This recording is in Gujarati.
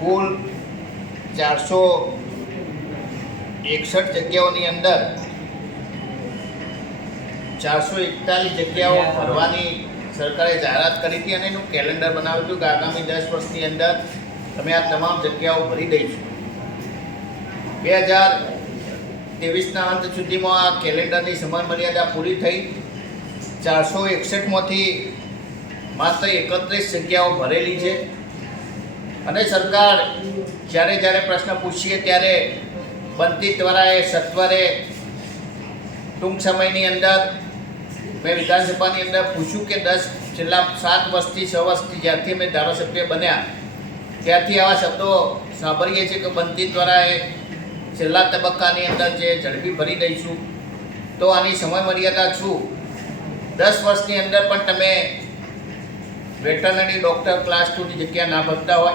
કુલ 461 જગ્યાઓની અંદર 441 જગ્યાઓ ભરવાની સરકારે જાહેરાત કરી હતી અને એનું કેલેન્ડર બનાવ્યું હતું કે આગામી 10 વર્ષની અંદર તમે આ તમામ જગ્યાઓ ભરી દઈશું. 2023ના અંત સુધીમાં આ કેલેન્ડરની સમયમર્યાદા પૂરી થઈ. 461માંથી માત્ર 31 જગ્યાઓ ભરેલી છે અને સરકાર જ્યારે પ્રશ્ન પૂછીએ ત્યારે બનતી દ્વારા એ સત્વરે ટૂંક સમયની અંદર મેં વિધાનસભાની અંદર પૂછ્યું કે છેલ્લા 7 વર્ષથી 6 વર્ષથી જ્યારથી અમે ધારાસભ્ય બન્યા ત્યારથી આવા શબ્દો સાંભળીએ છીએ કે બનતી દ્વારા એ છેલ્લા તબક્કાની અંદર જે ઝડપી ભરી દઈશું. તો આની સમયમર્યાદા શું? 10 વર્ષની અંદર પણ તમે વેટરનરી ડૉક્ટર ક્લાસ 2ની જગ્યા ના ભરતા હોય